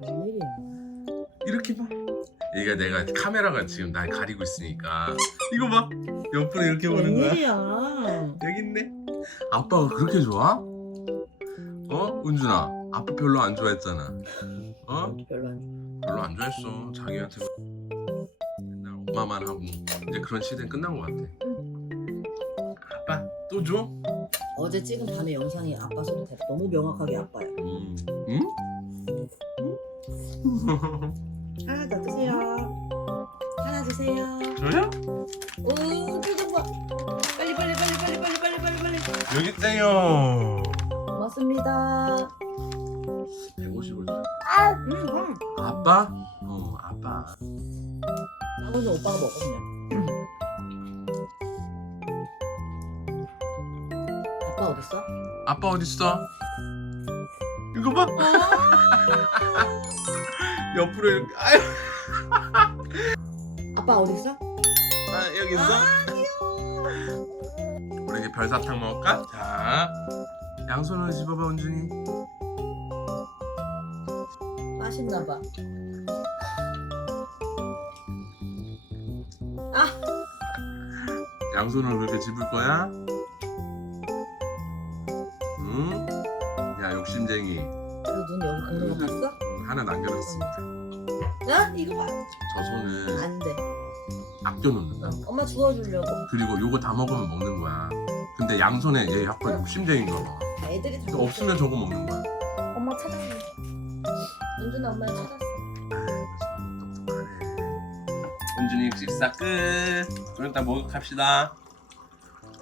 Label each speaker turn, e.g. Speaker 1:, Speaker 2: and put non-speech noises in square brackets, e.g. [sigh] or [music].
Speaker 1: 웬일이야?
Speaker 2: 이렇게 봐. 얘가 내가 카메라가 지금 날 가리고 있으니까 이거 봐. 옆으로 이렇게 보는 거야.
Speaker 1: 웬일이야?
Speaker 2: 여기 있네. 아빠가 그렇게 좋아? 어? 은준아, 아빠 별로 안 좋아했잖아. 어?
Speaker 1: 별로 안
Speaker 2: 별로 안 좋아했어. 자기한테 맨날 엄마만 하고 이제 그런 시대는 끝난 것 같아. 아빠 또 줘?
Speaker 1: 어제 찍은 밤의 영상이 아빠 대 너무 명확하게 아빠야.
Speaker 2: 음. 응?
Speaker 1: 하나 더 드세요. 하나 드세요.
Speaker 2: 저요?
Speaker 1: 오, 표정 봐. 빨리 빨리 빨리 빨리 빨리 빨리 빨리 빨리.
Speaker 2: 여기 있어요.
Speaker 1: 고맙습니다.
Speaker 2: 150을 줘.
Speaker 1: 음, 음.
Speaker 2: 아빠? 어, 아빠.
Speaker 1: 나머지 오빠가 먹어 그냥. 아빠 어딨어?
Speaker 2: 아빠 어딨어? 이거 봐. [laughs] 옆으로 이렇게. 아유, [laughs]
Speaker 1: 아빠 어딨어?
Speaker 2: 아, 여기 있어. 우리 이제 별사탕 먹을까? 자, 양손으로 집어봐, 은준이.
Speaker 1: 맛있나 봐.
Speaker 2: 양손으로 그렇게 집을 거야? 욕심쟁이.
Speaker 1: 그리고 눈 여기 보는 거 봤어?
Speaker 2: 응, 하나 남겨놨습니다.
Speaker 1: 야 이거 봐.
Speaker 2: 저 손은
Speaker 1: 안 돼.
Speaker 2: 아껴놓는다.
Speaker 1: 엄마 주워주려고.
Speaker 2: 그리고 요거 다 먹으면 먹는 거야. 근데 양손에 얘 약간 욕심쟁인가 봐.
Speaker 1: 다 애들이 다.
Speaker 2: 없으면 저거 먹는 거야.
Speaker 1: 엄마 찾았어. 은준아 엄마 찾았어.
Speaker 2: 똑똑하네. 은준이 식사 끝. 그럼 다 목욕합시다.